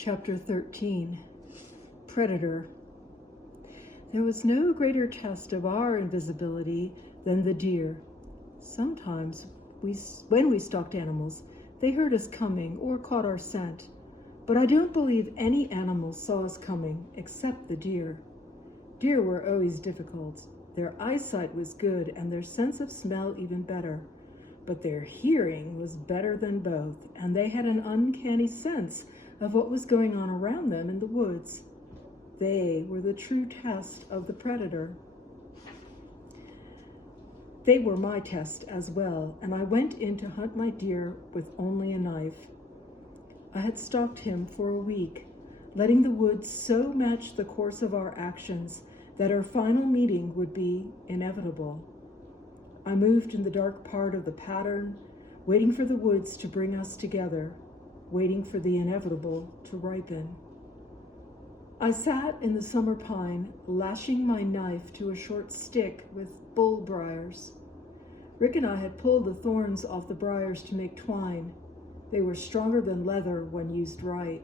Chapter 13, Predator. There was no greater test of our invisibility than the deer. Sometimes, when we stalked animals, they heard us coming or caught our scent. But I don't believe any animal saw us coming, except the deer. Deer were always difficult. Their eyesight was good and their sense of smell even better. But their hearing was better than both, and they had an uncanny sense of what was going on around them in the woods. They were the true test of the predator. They were my test as well, and I went in to hunt my deer with only a knife. I had stalked him for a week, letting the woods so match the course of our actions that our final meeting would be inevitable. I moved in the dark part of the pattern, waiting for the woods to bring us together, waiting for the inevitable to ripen. I sat in the summer pine, lashing my knife to a short stick with bull briars. Rick and I had pulled the thorns off the briars to make twine. They were stronger than leather when used right.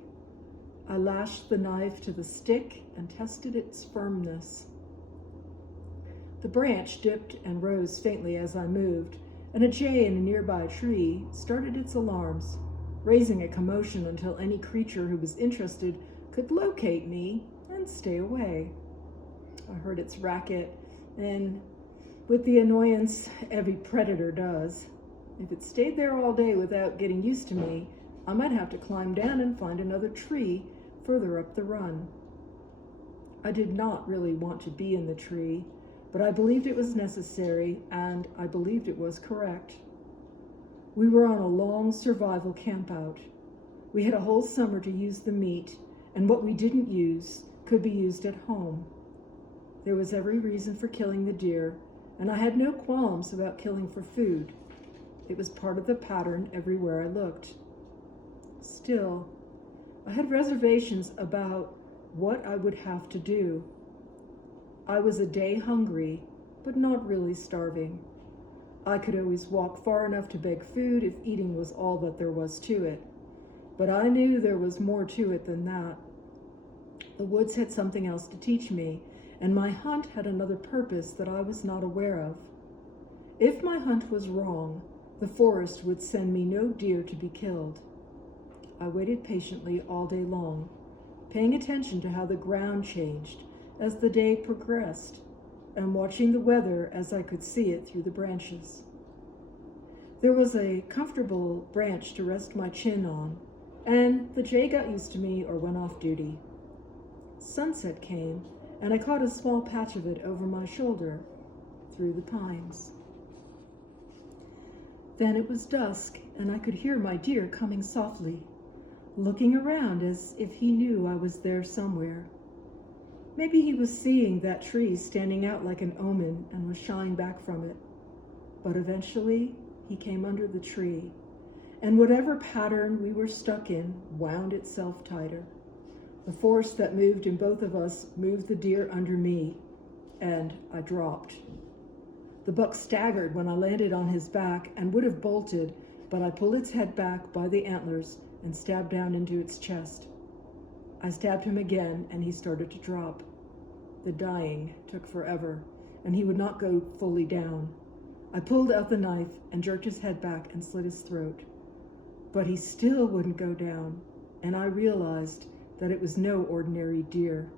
I lashed the knife to the stick and tested its firmness. The branch dipped and rose faintly as I moved, and a jay in a nearby tree started its alarms, raising a commotion until any creature who was interested could locate me and stay away. I heard its racket, and with the annoyance every predator does, if it stayed there all day without getting used to me, I might have to climb down and find another tree further up the run. I did not really want to be in the tree, but I believed it was necessary, and I believed it was correct. We were on a long survival campout. We had a whole summer to use the meat, and what we didn't use could be used at home. There was every reason for killing the deer, and I had no qualms about killing for food. It was part of the pattern everywhere I looked. Still, I had reservations about what I would have to do. I was a day hungry, but not really starving. I could always walk far enough to beg food if eating was all that there was to it. But I knew there was more to it than that. The woods had something else to teach me, and my hunt had another purpose that I was not aware of. If my hunt was wrong, the forest would send me no deer to be killed. I waited patiently all day long, paying attention to how the ground changed as the day progressed, and watching the weather as I could see it through the branches. There was a comfortable branch to rest my chin on, and the jay got used to me or went off duty. Sunset came, and I caught a small patch of it over my shoulder through the pines. Then it was dusk, and I could hear my deer coming softly, looking around as if he knew I was there somewhere. Maybe he was seeing that tree standing out like an omen and was shying back from it. But eventually, he came under the tree, and whatever pattern we were stuck in wound itself tighter. The force that moved in both of us moved the deer under me, and I dropped. The buck staggered when I landed on his back and would have bolted, but I pulled its head back by the antlers and stabbed down into its chest. I stabbed him again, and he started to drop. The dying took forever, and he would not go fully down. I pulled out the knife and jerked his head back and slit his throat. But he still wouldn't go down, and I realized that it was no ordinary deer.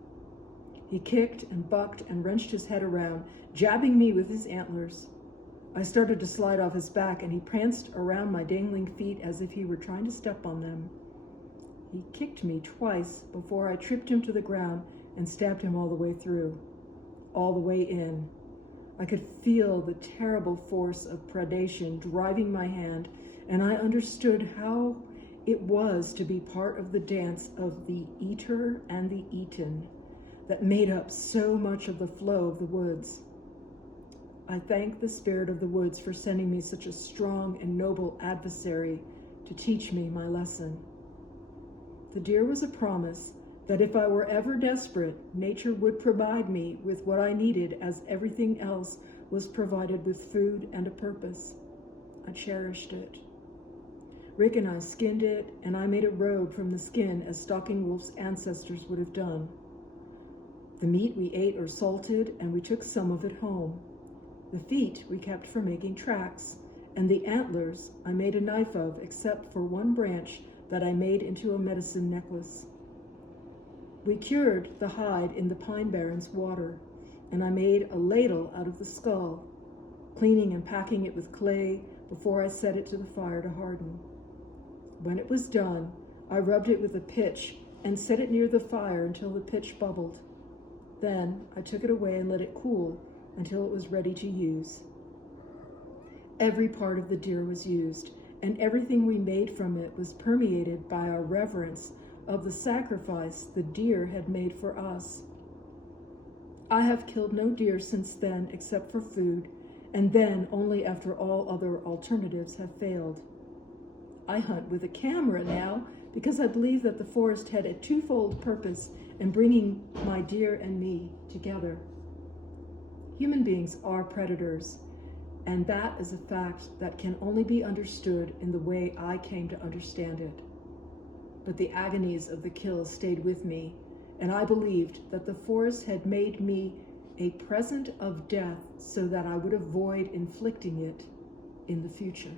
He kicked and bucked and wrenched his head around, jabbing me with his antlers. I started to slide off his back, and he pranced around my dangling feet as if he were trying to step on them. He kicked me twice before I tripped him to the ground and stabbed him all the way through, all the way in. I could feel the terrible force of predation driving my hand, and I understood how it was to be part of the dance of the eater and the eaten that made up so much of the flow of the woods. I thank the spirit of the woods for sending me such a strong and noble adversary to teach me my lesson. The deer was a promise that if I were ever desperate, nature would provide me with what I needed, as everything else was provided with food and a purpose. I cherished it. Rick and I skinned it, and I made a robe from the skin as stalking wolf's ancestors would have done. The meat we ate or salted, and we took some of it home. The feet we kept for making tracks, and the antlers I made a knife of, except for one branch that I made into a medicine necklace. We cured the hide in the pine barrens' water, and I made a ladle out of the skull, cleaning and packing it with clay before I set it to the fire to harden. When it was done, I rubbed it with a pitch and set it near the fire until the pitch bubbled. Then I took it away and let it cool until it was ready to use. Every part of the deer was used, and everything we made from it was permeated by our reverence of the sacrifice the deer had made for us. I have killed no deer since then except for food, and then only after all other alternatives have failed. I hunt with a camera now because I believe that the forest had a twofold purpose in bringing my deer and me together. Human beings are predators, and that is a fact that can only be understood in the way I came to understand it. But the agonies of the kill stayed with me, and I believed that the forest had made me a present of death so that I would avoid inflicting it in the future.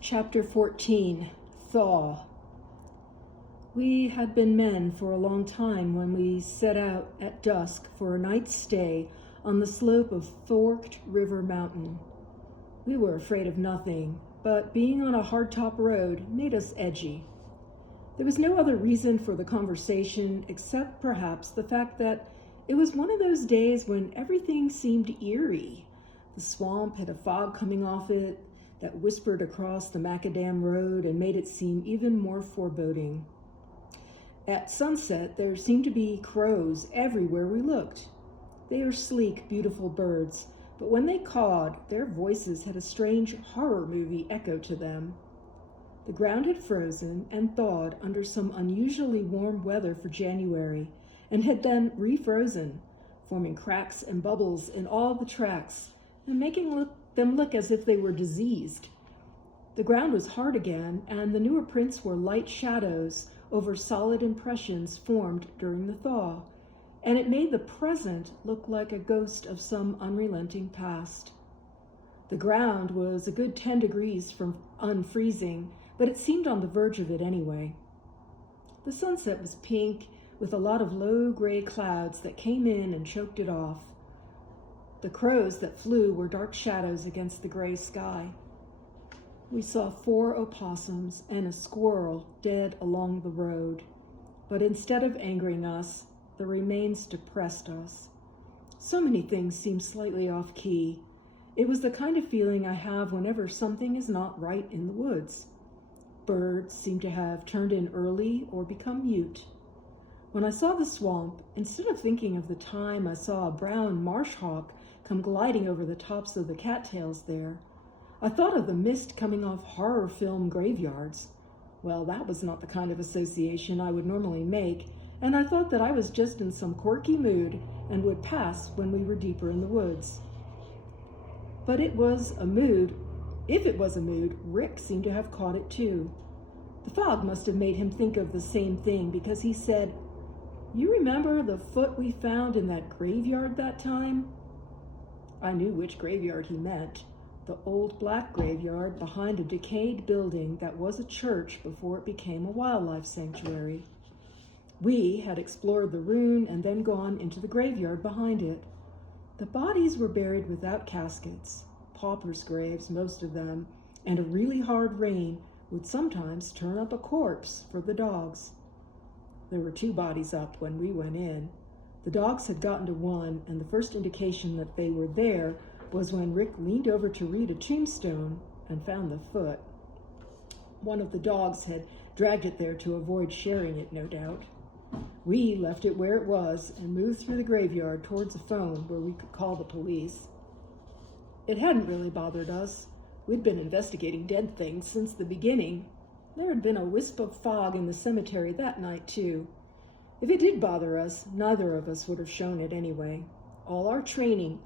Chapter 14, Thaw. We had been men for a long time when we set out at dusk for a night's stay on the slope of Forked River Mountain. We were afraid of nothing, but being on a hardtop road made us edgy. There was no other reason for the conversation except perhaps the fact that it was one of those days when everything seemed eerie. The swamp had a fog coming off it that whispered across the macadam road and made it seem even more foreboding. At sunset, there seemed to be crows everywhere we looked. They are sleek, beautiful birds, but when they cawed, their voices had a strange horror movie echo to them. The ground had frozen and thawed under some unusually warm weather for January, and had then refrozen, forming cracks and bubbles in all the tracks, and making them look as if they were diseased. The ground was hard again, and the newer prints were light shadows over solid impressions formed during the thaw, and it made the present look like a ghost of some unrelenting past. The ground was a good 10 degrees from unfreezing, but it seemed on the verge of it anyway. The sunset was pink, with a lot of low gray clouds that came in and choked it off. The crows that flew were dark shadows against the gray sky. We saw 4 opossums and a squirrel dead along the road, but instead of angering us, the remains depressed us. So many things seemed slightly off key. It was the kind of feeling I have whenever something is not right in the woods. Birds seemed to have turned in early or become mute. When I saw the swamp, instead of thinking of the time I saw a brown marsh hawk come gliding over the tops of the cattails there, I thought of the mist coming off horror film graveyards. Well, that was not the kind of association I would normally make, and I thought that I was just in some quirky mood and would pass when we were deeper in the woods. But it was a mood. If it was a mood, Rick seemed to have caught it too. The fog must have made him think of the same thing, because he said, "You remember the foot we found in that graveyard that time?" I knew which graveyard he meant. The old black graveyard behind a decayed building that was a church before it became a wildlife sanctuary. We had explored the ruin and then gone into the graveyard behind it. The bodies were buried without caskets, paupers' graves, most of them, and a really hard rain would sometimes turn up a corpse for the dogs. There were 2 bodies up when we went in. The dogs had gotten to one, and the first indication that they were there was when Rick leaned over to read a tombstone and found the foot. One of the dogs had dragged it there to avoid sharing it, no doubt. We left it where it was and moved through the graveyard towards a phone where we could call the police. It hadn't really bothered us. We'd been investigating dead things since the beginning. There had been a wisp of fog in the cemetery that night, too. If it did bother us, neither of us would have shown it anyway. All our training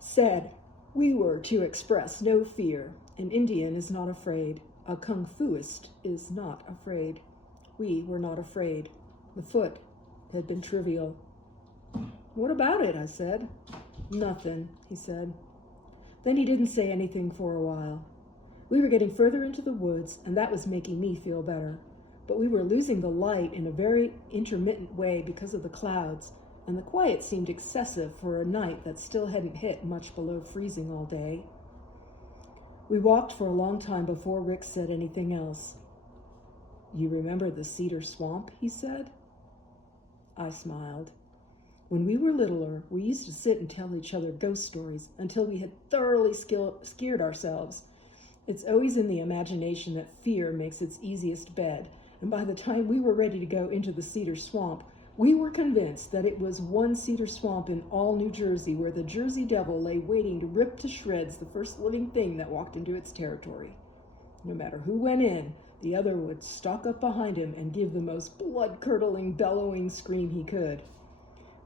said we were to express no fear, An Indian is not afraid. A kung fuist is not afraid. We were not afraid. The foot had been trivial. What about it? I said. Nothing, he said. Then he didn't say anything for a while. We were getting further into the woods, and that was making me feel better. But we were losing the light in a very intermittent way because of the clouds, and the quiet seemed excessive for a night that still hadn't hit much below freezing all day. We walked for a long time before Rick said anything else. You remember the cedar swamp, he said. I smiled. When we were littler, we used to sit and tell each other ghost stories until we had thoroughly scared ourselves. It's always in the imagination that fear makes its easiest bed, and by the time we were ready to go into the cedar swamp, we were convinced that it was one cedar swamp in all New Jersey where the Jersey Devil lay waiting to rip to shreds the first living thing that walked into its territory. No matter who went in, the other would stalk up behind him and give the most blood-curdling, bellowing scream he could.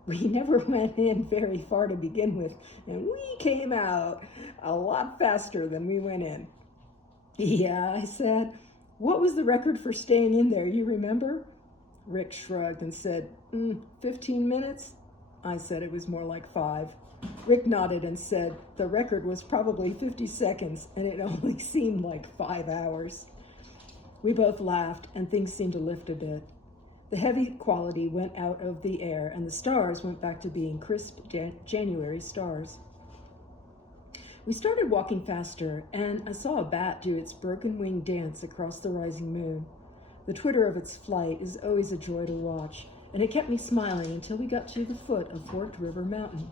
We never went in very far to begin with, and we came out a lot faster than we went in. Yeah, I said. What was the record for staying in there, you remember? Rick shrugged and said, 15 minutes? I said it was more like 5. Rick nodded and said the record was probably 50 seconds, and it only seemed like 5 hours. We both laughed, and things seemed to lift a bit. The heavy quality went out of the air, and the stars went back to being crisp January stars. We started walking faster, and I saw a bat do its broken wing dance across the rising moon. The twitter of its flight is always a joy to watch, and it kept me smiling until we got to the foot of Forked River Mountain.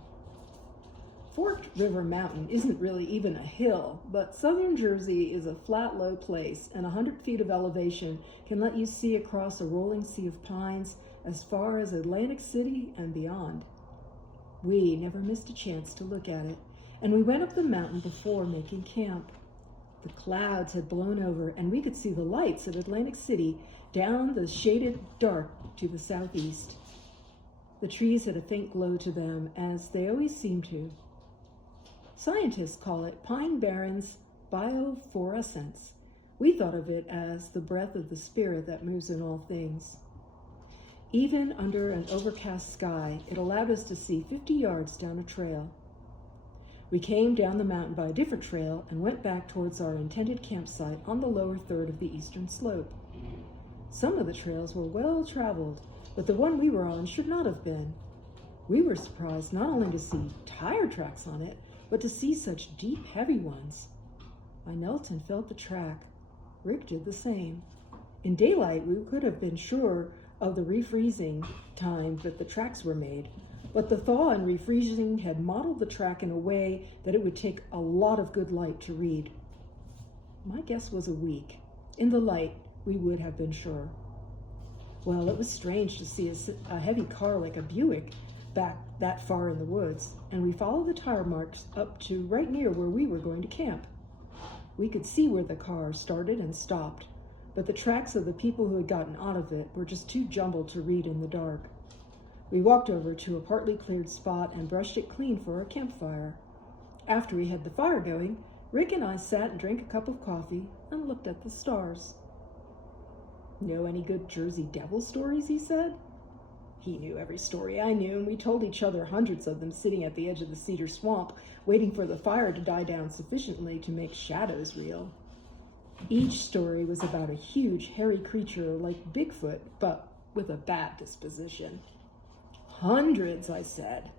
Forked River Mountain isn't really even a hill, but southern Jersey is a flat, low place, and 100 feet of elevation can let you see across a rolling sea of pines as far as Atlantic City and beyond. We never missed a chance to look at it, and we went up the mountain before making camp. The clouds had blown over, and we could see the lights of Atlantic City down the shaded dark to the southeast. The trees had a faint glow to them, as they always seem to. Scientists call it Pine Barrens biophorescence. We thought of it as the breath of the spirit that moves in all things. Even under an overcast sky, it allowed us to see 50 yards down a trail. We came down the mountain by a different trail and went back towards our intended campsite on the lower third of the eastern slope. Some of the trails were well traveled, but the one we were on should not have been. We were surprised not only to see tire tracks on it, but to see such deep, heavy ones. I knelt and felt the track. Rick did the same. In daylight, we could have been sure of the refreezing time that the tracks were made, but the thaw and refreezing had modeled the track in a way that it would take a lot of good light to read. My guess was a week. In the light, we would have been sure. Well, it was strange to see a heavy car like a Buick back that far in the woods, and we followed the tire marks up to right near where we were going to camp. We could see where the car started and stopped, but the tracks of the people who had gotten out of it were just too jumbled to read in the dark. We walked over to a partly cleared spot and brushed it clean for a campfire. After we had the fire going, Rick and I sat and drank a cup of coffee and looked at the stars. Know any good Jersey Devil stories, he said. He knew every story I knew, and we told each other hundreds of them sitting at the edge of the cedar swamp, waiting for the fire to die down sufficiently to make shadows real. Each story was about a huge, hairy creature like Bigfoot, but with a bad disposition. Hundreds, I said.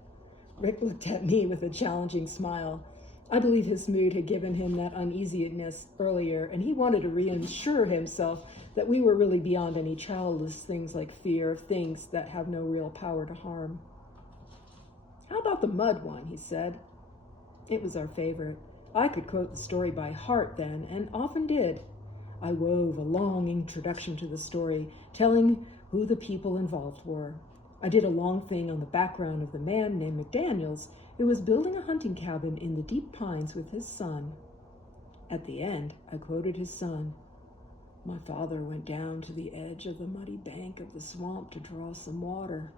Rick looked at me with a challenging smile. I believe his mood had given him that uneasiness earlier, and he wanted to reassure himself that we were really beyond any childish things like fear of things that have no real power to harm. How about the mud one, he said. It was our favorite. I could quote the story by heart then, and often did. I wove a long introduction to the story, telling who the people involved were. I did a long thing on the background of the man named McDaniels who was building a hunting cabin in the deep pines with his son. At the end, I quoted his son. My father went down to the edge of the muddy bank of the swamp to draw some water.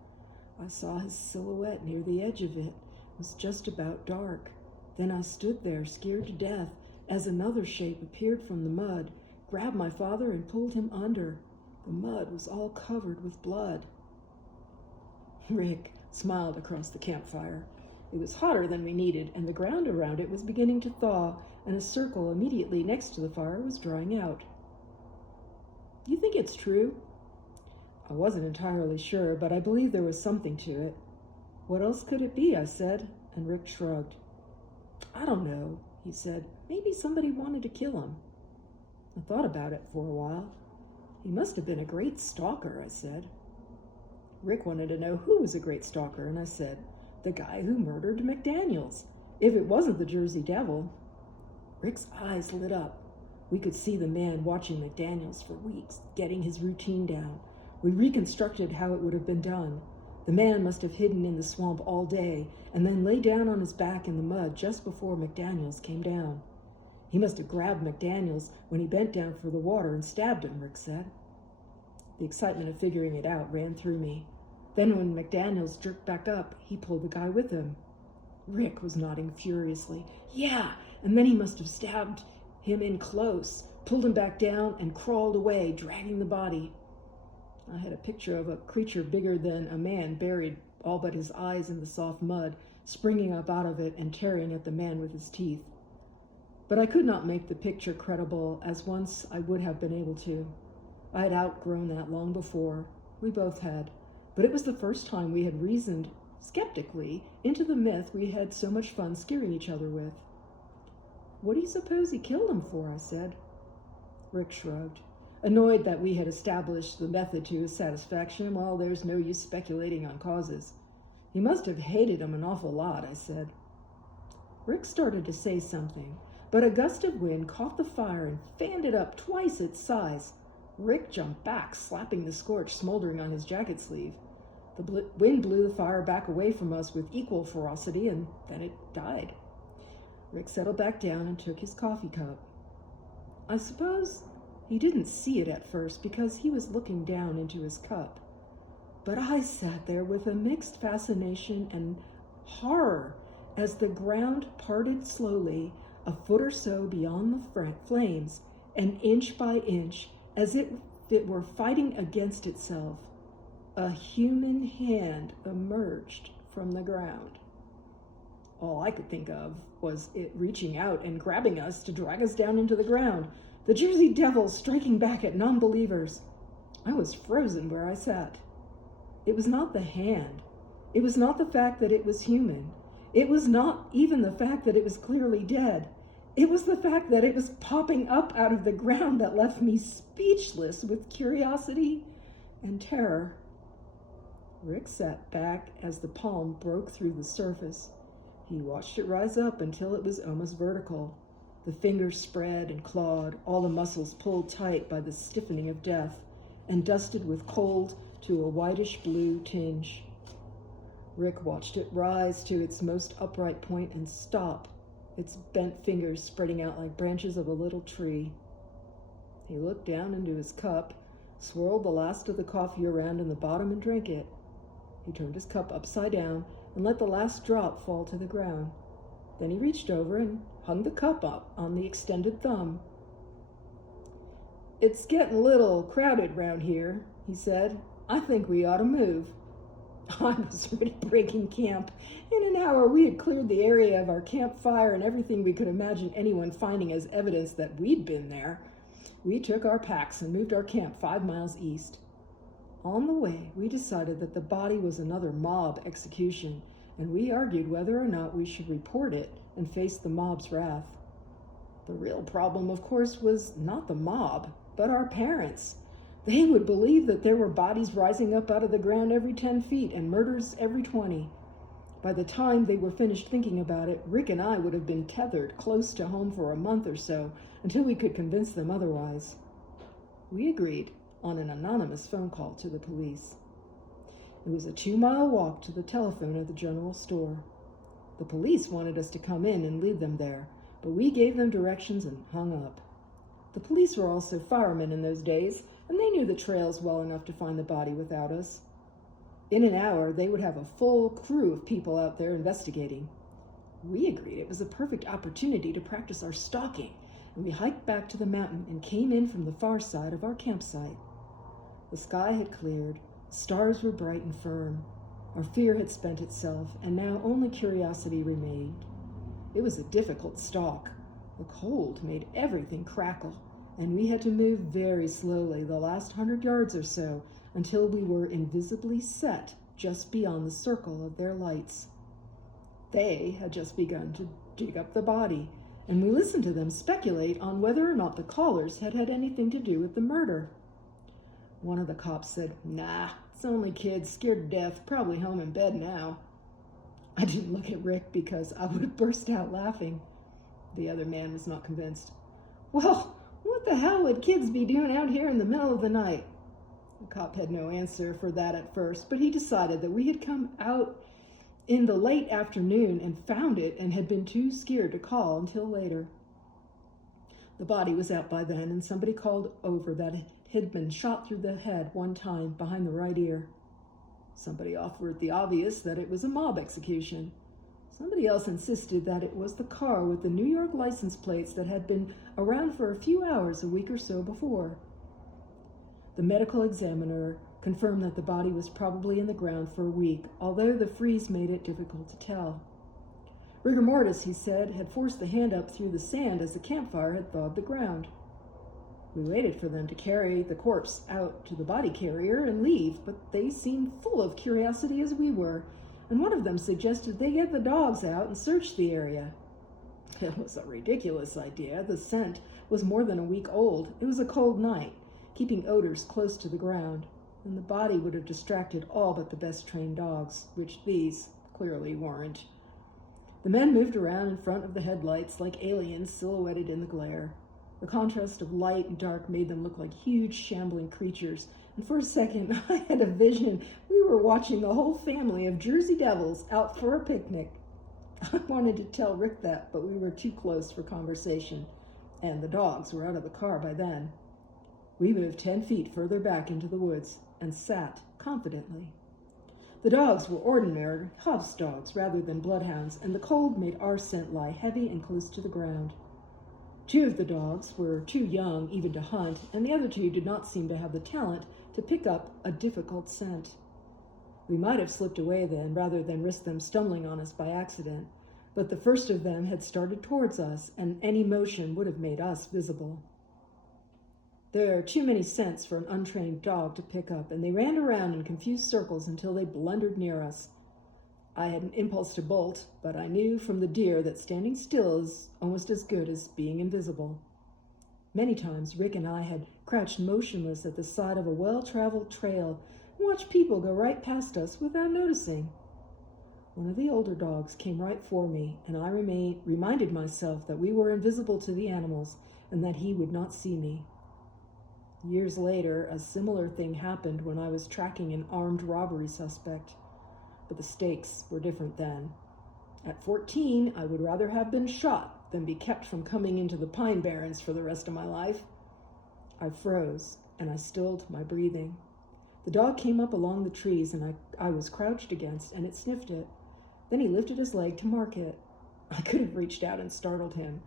I saw his silhouette near the edge of it. It was just about dark. Then I stood there, scared to death, as another shape appeared from the mud, grabbed my father, and pulled him under. The mud was all covered with blood. Rick smiled across the campfire. It was hotter than we needed, and the ground around it was beginning to thaw, and a circle immediately next to the fire was drying out. "You think it's true?" I wasn't entirely sure, but I believed there was something to it. "What else could it be?" I said, and Rick shrugged. "I don't know," he said. "Maybe somebody wanted to kill him." I thought about it for a while. "He must have been a great stalker," I said. Rick wanted to know who was a great stalker, and I said, "The guy who murdered McDaniels, if it wasn't the Jersey Devil." Rick's eyes lit up. We could see the man watching McDaniels for weeks, getting his routine down. We reconstructed how it would have been done. The man must have hidden in the swamp all day and then lay down on his back in the mud just before McDaniels came down. He must have grabbed McDaniels when he bent down for the water and stabbed him, Rick said. The excitement of figuring it out ran through me. Then when McDaniels jerked back up, he pulled the guy with him. Rick was nodding furiously. "Yeah, and then he must have stabbed him in close, pulled him back down, and crawled away, dragging the body." I had a picture of a creature bigger than a man, buried all but his eyes in the soft mud, springing up out of it and tearing at the man with his teeth. But I could not make the picture credible, as once I would have been able to. I had outgrown that long before. We both had. But it was the first time we had reasoned skeptically into the myth we had so much fun scaring each other with. "What do you suppose he killed him for?" I said. Rick shrugged, annoyed that we had established the method to his satisfaction. "Well, there's no use speculating on causes. He must have hated him an awful lot," I said. Rick started to say something, but a gust of wind caught the fire and fanned it up twice its size. Rick jumped back, slapping the scorch smoldering on his jacket sleeve. The wind blew the fire back away from us with equal ferocity, and then it died. Rick settled back down and took his coffee cup. I suppose he didn't see it at first because he was looking down into his cup. But I sat there with a mixed fascination and horror as the ground parted slowly, a foot or so beyond the flames, and inch by inch, as if it were fighting against itself, a human hand emerged from the ground. All I could think of was it reaching out and grabbing us to drag us down into the ground, the Jersey Devil striking back at non-believers. I was frozen where I sat. It was not the hand. It was not the fact that it was human. It was not even the fact that it was clearly dead. It was the fact that it was popping up out of the ground that left me speechless with curiosity and terror. Rick sat back as the palm broke through the surface. He watched it rise up until it was almost vertical. The fingers spread and clawed, all the muscles pulled tight by the stiffening of death, and dusted with cold to a whitish blue tinge. Rick watched it rise to its most upright point and stop, its bent fingers spreading out like branches of a little tree. He looked down into his cup, swirled the last of the coffee around in the bottom and drank it. He turned his cup upside down and let the last drop fall to the ground. Then he reached over and hung the cup up on the extended thumb. "It's getting a little crowded round here," he said. "I think we ought to move." I was already breaking camp. In an hour, we had cleared the area of our campfire and everything we could imagine anyone finding as evidence that we'd been there. We took our packs and moved our camp 5 miles east. On the way, we decided that the body was another mob execution, and we argued whether or not we should report it and face the mob's wrath. The real problem, of course, was not the mob, but our parents. They would believe that there were bodies rising up out of the ground every 10 feet and murders every 20. By the time they were finished thinking about it, Rick and I would have been tethered close to home for a month or so until we could convince them otherwise. We agreed on an anonymous phone call to the police. It was a 2-mile walk to the telephone at the general store. The police wanted us to come in and lead them there, but we gave them directions and hung up. The police were also firemen in those days, and they knew the trails well enough to find the body without us. In an hour, they would have a full crew of people out there investigating. We agreed it was a perfect opportunity to practice our stalking and we hiked back to the mountain and came in from the far side of our campsite. The sky had cleared, the stars were bright and firm. Our fear had spent itself, and now only curiosity remained. It was a difficult stalk. The cold made everything crackle, and we had to move very slowly the last 100 yards or so until we were invisibly set just beyond the circle of their lights. They had just begun to dig up the body, and we listened to them speculate on whether or not the callers had had anything to do with the murder. One of the cops said, "Nah, it's only kids scared to death, probably home in bed now." I didn't look at Rick because I would have burst out laughing. The other man was not convinced. "Well, what the hell would kids be doing out here in the middle of the night?" The cop had no answer for that at first, but he decided that we had come out in the late afternoon and found it and had been too scared to call until later. The body was out by then, and somebody called over that it had been shot through the head one time behind the right ear. Somebody offered the obvious that it was a mob execution. Somebody else insisted that it was the car with the New York license plates that had been around for a few hours a week or so before. The medical examiner confirmed that the body was probably in the ground for a week, although the freeze made it difficult to tell. Rigor mortis, he said, had forced the hand up through the sand as the campfire had thawed the ground. We waited for them to carry the corpse out to the body carrier and leave, but they seemed full of curiosity as we were, and one of them suggested they get the dogs out and search the area. It was a ridiculous idea. The scent was more than a week old. It was a cold night, keeping odors close to the ground, and the body would have distracted all but the best trained dogs, which these clearly weren't. The men moved around in front of the headlights like aliens silhouetted in the glare. The contrast of light and dark made them look like huge, shambling creatures, and for a second I had a vision we were watching the whole family of Jersey Devils out for a picnic. I wanted to tell Rick that, but we were too close for conversation, and the dogs were out of the car by then. We moved 10 feet further back into the woods and sat confidently. The dogs were ordinary house dogs rather than bloodhounds, and the cold made our scent lie heavy and close to the ground. 2 of the dogs were too young even to hunt, and the other 2 did not seem to have the talent to pick up a difficult scent. We might have slipped away then, rather than risk them stumbling on us by accident, but the first of them had started towards us, and any motion would have made us visible. There are too many scents for an untrained dog to pick up, and they ran around in confused circles until they blundered near us. I had an impulse to bolt, but I knew from the deer that standing still is almost as good as being invisible. Many times Rick and I had crouched motionless at the side of a well-traveled trail and watched people go right past us without noticing. One of the older dogs came right for me, and I reminded myself that we were invisible to the animals and that he would not see me. Years later, a similar thing happened when I was tracking an armed robbery suspect. But the stakes were different then. At 14, I would rather have been shot than be kept from coming into the Pine Barrens for the rest of my life. I froze, and I stilled my breathing. The dog came up along the trees, and I was crouched against, and it sniffed it. Then he lifted his leg to mark it. I could have reached out and startled him.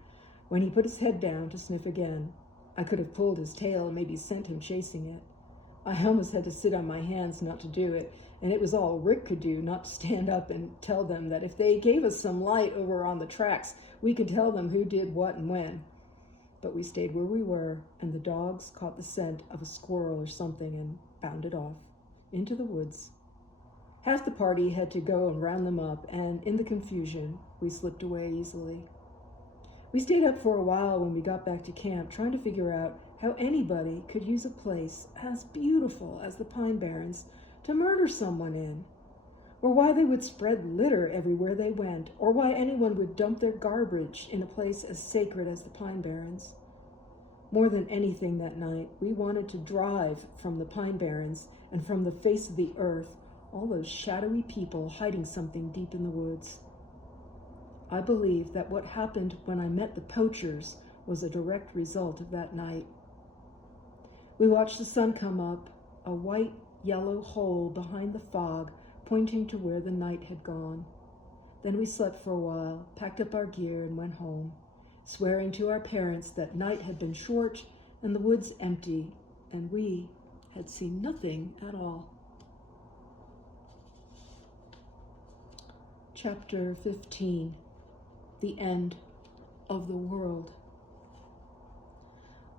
When he put his head down to sniff again, I could have pulled his tail and maybe sent him chasing it. I almost had to sit on my hands not to do it, and it was all Rick could do, not to stand up and tell them that if they gave us some light over on the tracks, we could tell them who did what and when. But we stayed where we were, and the dogs caught the scent of a squirrel or something and bounded off into the woods. Half the party had to go and round them up, and in the confusion, we slipped away easily. We stayed up for a while when we got back to camp, trying to figure out how anybody could use a place as beautiful as the Pine Barrens to murder someone in, or why they would spread litter everywhere they went, or why anyone would dump their garbage in a place as sacred as the Pine Barrens. More than anything that night, we wanted to drive from the Pine Barrens and from the face of the earth all those shadowy people hiding something deep in the woods. I believe that what happened when I met the poachers was a direct result of that night. We watched the sun come up, a white, yellow hole behind the fog, pointing to where the night had gone. Then we slept for a while, packed up our gear, and went home. swearing to our parents that night had been short and the woods empty, and we had seen nothing at all. Chapter 15, The End of the World.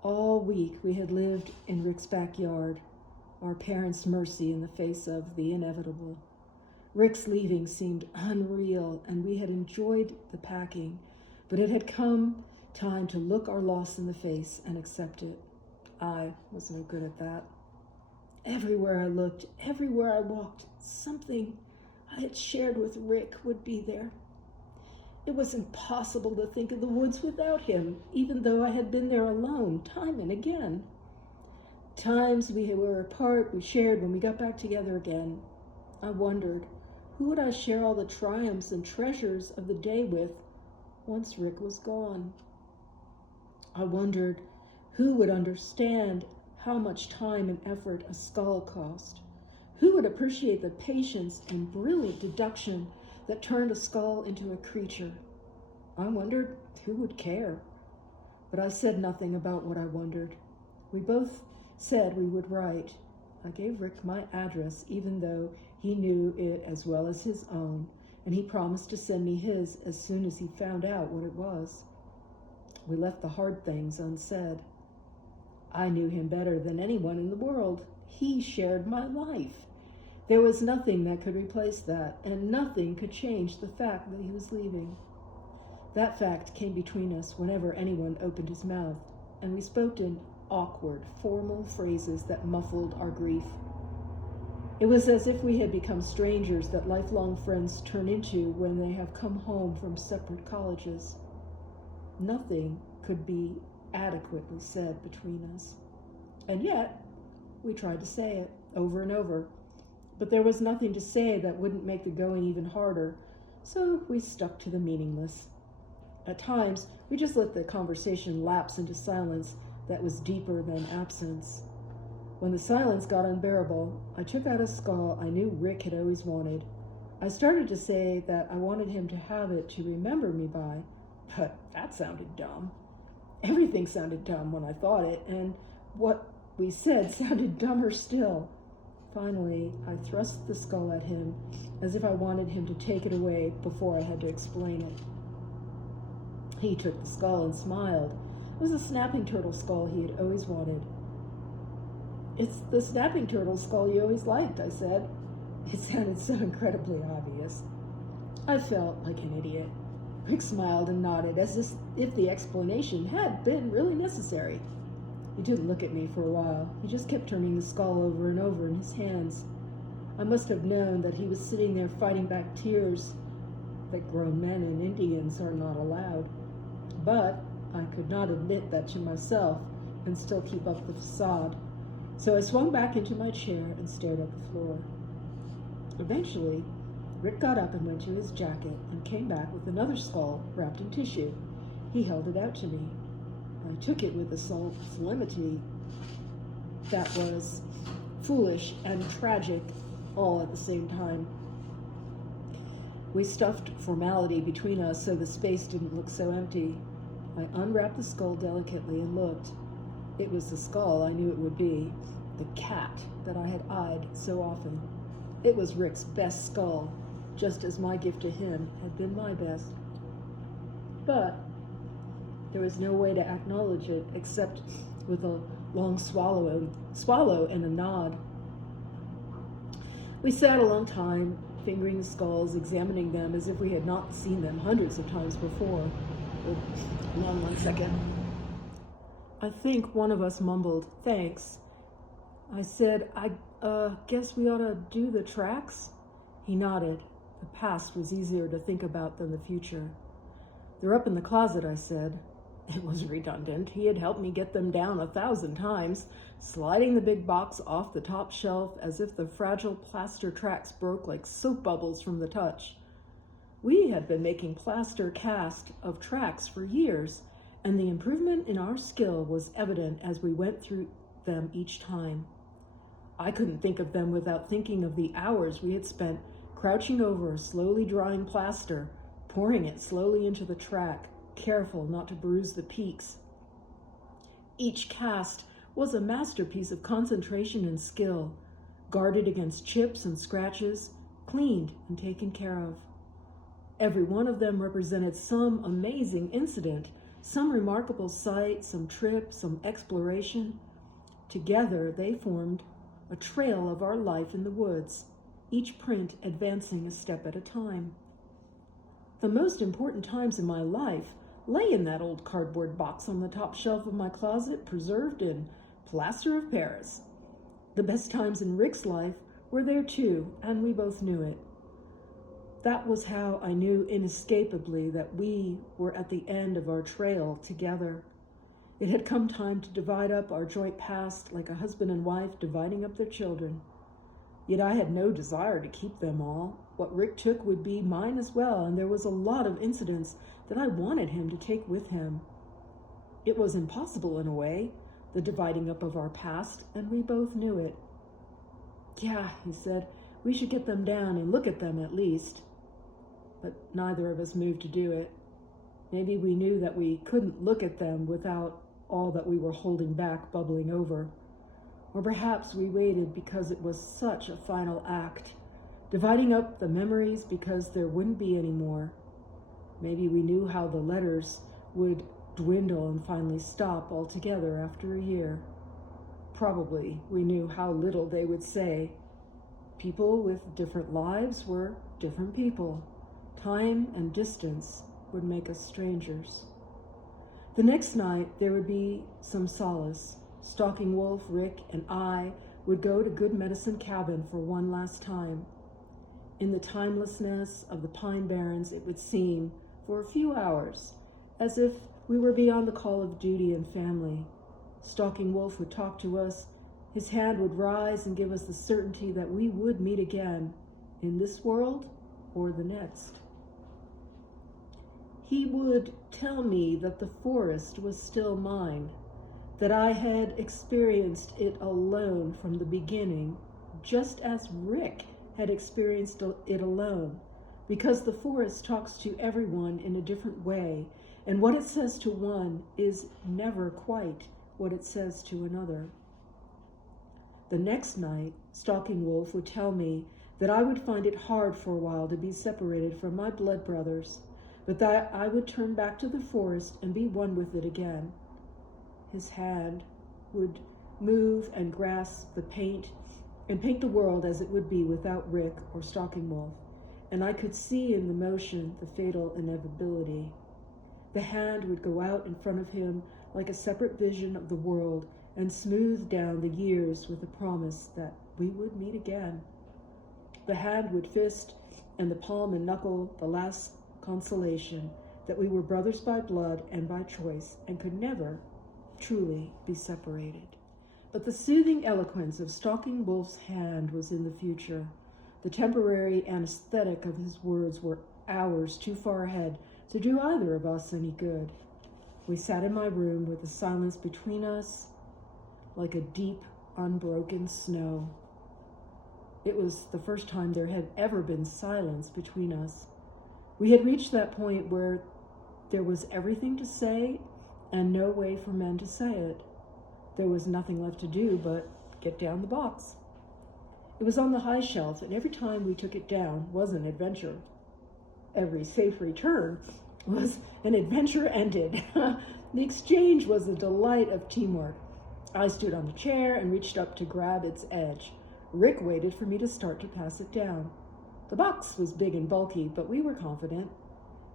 All week we had lived in Rick's backyard, our parents' mercy in the face of the inevitable. Rick's leaving seemed unreal, and we had enjoyed the packing, but it had come time to look our loss in the face and accept it. I was no good at that. Everywhere I looked, everywhere I walked, something I had shared with Rick would be there. It was impossible to think of the woods without him, even though I had been there alone, time and again. Times we were apart, we shared when we got back together again. I wondered, who would I share all the triumphs and treasures of the day with once Rick was gone? I wondered, who would understand how much time and effort a skull cost? Who would appreciate the patience and brilliant deduction that turned a skull into a creature? I wondered who would care. But I said nothing about what I wondered. We both said we would write. I gave Rick my address, even though he knew it as well as his own, and he promised to send me his as soon as he found out what it was. We left the hard things unsaid. I knew him better than anyone in the world. He shared my life. There was nothing that could replace that, and nothing could change the fact that he was leaving. That fact came between us whenever anyone opened his mouth, and we spoke in awkward, formal phrases that muffled our grief. It was as if we had become strangers that lifelong friends turn into when they have come home from separate colleges. Nothing could be adequately said between us. And yet, we tried to say it over and over. But there was nothing to say that wouldn't make the going even harder, so we stuck to the meaningless. At times, we just let the conversation lapse into silence that was deeper than absence. When the silence got unbearable, I took out a skull I knew Rick had always wanted. I started to say that I wanted him to have it to remember me by, but that sounded dumb. Everything sounded dumb when I thought it, and what we said sounded dumber still. Finally, I thrust the skull at him as if I wanted him to take it away before I had to explain it. He took the skull and smiled. It was a snapping turtle skull he had always wanted. "It's the snapping turtle skull you always liked," I said. It sounded so incredibly obvious. I felt like an idiot. Rick smiled and nodded as if the explanation had been really necessary. He didn't look at me for a while. He just kept turning the skull over and over in his hands. I must have known that he was sitting there fighting back tears, that grown men and Indians are not allowed. But I could not admit that to myself and still keep up the facade. So I swung back into my chair and stared at the floor. Eventually, Rick got up and went to his jacket and came back with another skull wrapped in tissue. He held it out to me. I took it with a solemnity that was foolish and tragic all at the same time. We stuffed formality between us so the space didn't look so empty. I unwrapped the skull delicately and looked. It was the skull I knew it would be, the cat that I had eyed so often. It was Rick's best skull, just as my gift to him had been my best. But there was no way to acknowledge it except with a long swallow and a nod. We sat a long time, fingering the skulls, examining them as if we had not seen them hundreds of times before. Hold on 1 second. I think one of us mumbled, "Thanks." I said, I guess we ought to do the tracks?" He nodded. The past was easier to think about than the future. "They're up in the closet," I said. It was redundant. He had helped me get them down 1,000 times, sliding the big box off the top shelf as if the fragile plaster tracks broke like soap bubbles from the touch. We had been making plaster cast of tracks for years, and the improvement in our skill was evident as we went through them each time. I couldn't think of them without thinking of the hours we had spent crouching over slowly drying plaster, pouring it slowly into the track, careful not to bruise the peaks. Each cast was a masterpiece of concentration and skill, guarded against chips and scratches, cleaned and taken care of. Every one of them represented some amazing incident, some remarkable sight, some trip, some exploration. Together they formed a trail of our life in the woods, each print advancing a step at a time. The most important times in my life lay in that old cardboard box on the top shelf of my closet, preserved in plaster of Paris. The best times in Rick's life were there too, and we both knew it. That was how I knew inescapably that we were at the end of our trail together. It had come time to divide up our joint past like a husband and wife dividing up their children. Yet I had no desire to keep them all. What Rick took would be mine as well, and there was a lot of incidents that I wanted him to take with him. It was impossible in a way, the dividing up of our past, and we both knew it. Yeah, he said, we should get them down and look at them at least. But neither of us moved to do it. Maybe we knew that we couldn't look at them without all that we were holding back bubbling over. Or perhaps we waited because it was such a final act, dividing up the memories because there wouldn't be any more. Maybe we knew how the letters would dwindle and finally stop altogether after a year. Probably we knew how little they would say. People with different lives were different people. Time and distance would make us strangers. The next night there would be some solace. Stalking Wolf, Rick, and I would go to Good Medicine Cabin for one last time. In the timelessness of the Pine Barrens, it would seem, for a few hours, as if we were beyond the call of duty and family. Stalking Wolf would talk to us. His hand would rise and give us the certainty that we would meet again, in this world or the next. He would tell me that the forest was still mine, that I had experienced it alone from the beginning, just as Rick had experienced it alone, because the forest talks to everyone in a different way, and what it says to one is never quite what it says to another. The next night, Stalking Wolf would tell me that I would find it hard for a while to be separated from my blood brothers, but that I would turn back to the forest and be one with it again. His hand would move and grasp the paint and paint the world as it would be without Rick or Stalking Wolf, and I could see in the motion the fatal inevitability. The hand would go out in front of him like a separate vision of the world and smooth down the years with the promise that we would meet again. The hand would fist and the palm and knuckle the last consolation that we were brothers by blood and by choice and could never truly be separated. But the soothing eloquence of Stalking Wolf's hand was in the future. The temporary anesthetic of his words were hours too far ahead to do either of us any good. We sat in my room with the silence between us like a deep, unbroken snow. It was the first time there had ever been silence between us. We had reached that point where there was everything to say and no way for men to say it. There was nothing left to do but get down the box. It was on the high shelf, and every time we took it down was an adventure. Every safe return was an adventure ended. The exchange was a delight of teamwork. I stood on the chair and reached up to grab its edge. Rick waited for me to start to pass it down. The box was big and bulky, but we were confident.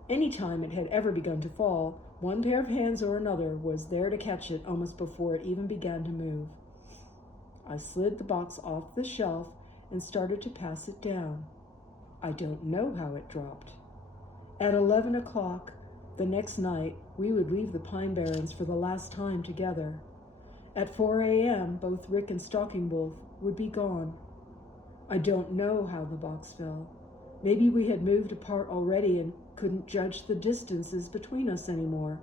Any time it had ever begun to fall, one pair of hands or another was there to catch it almost before it even began to move. I slid the box off the shelf and started to pass it down. I don't know how it dropped. At 11 o'clock the next night, we would leave the Pine Barrens for the last time together. At 4 a.m., both Rick and Stalking Wolf would be gone. I don't know how the box fell. Maybe we had moved apart already and couldn't judge the distances between us anymore.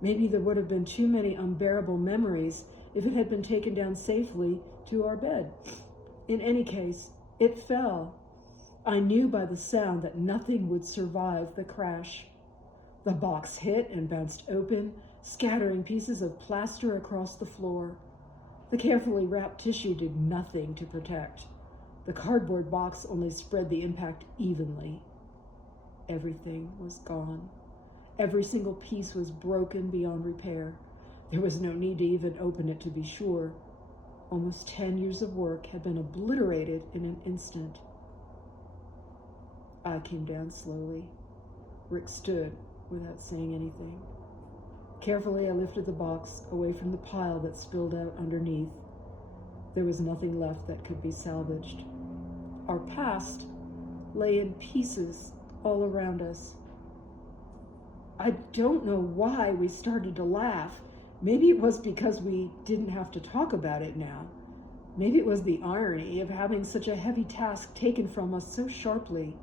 Maybe there would have been too many unbearable memories if it had been taken down safely to our bed. In any case, it fell. I knew by the sound that nothing would survive the crash. The box hit and bounced open, scattering pieces of plaster across the floor. The carefully wrapped tissue did nothing to protect. The cardboard box only spread the impact evenly. Everything was gone. Every single piece was broken beyond repair. There was no need to even open it to be sure. Almost 10 years of work had been obliterated in an instant. I came down slowly. Rick stood without saying anything. Carefully, I lifted the box away from the pile that spilled out underneath. There was nothing left that could be salvaged. Our past lay in pieces all around us. I don't know why we started to laugh. Maybe it was because we didn't have to talk about it now. Maybe it was the irony of having such a heavy task taken from us so sharply.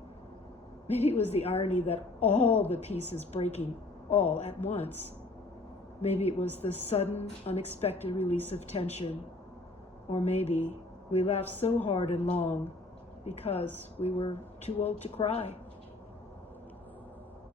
Maybe it was the irony that all the pieces breaking all at once. Maybe it was the sudden, unexpected release of tension. Or maybe we laughed so hard and long because we were too old to cry.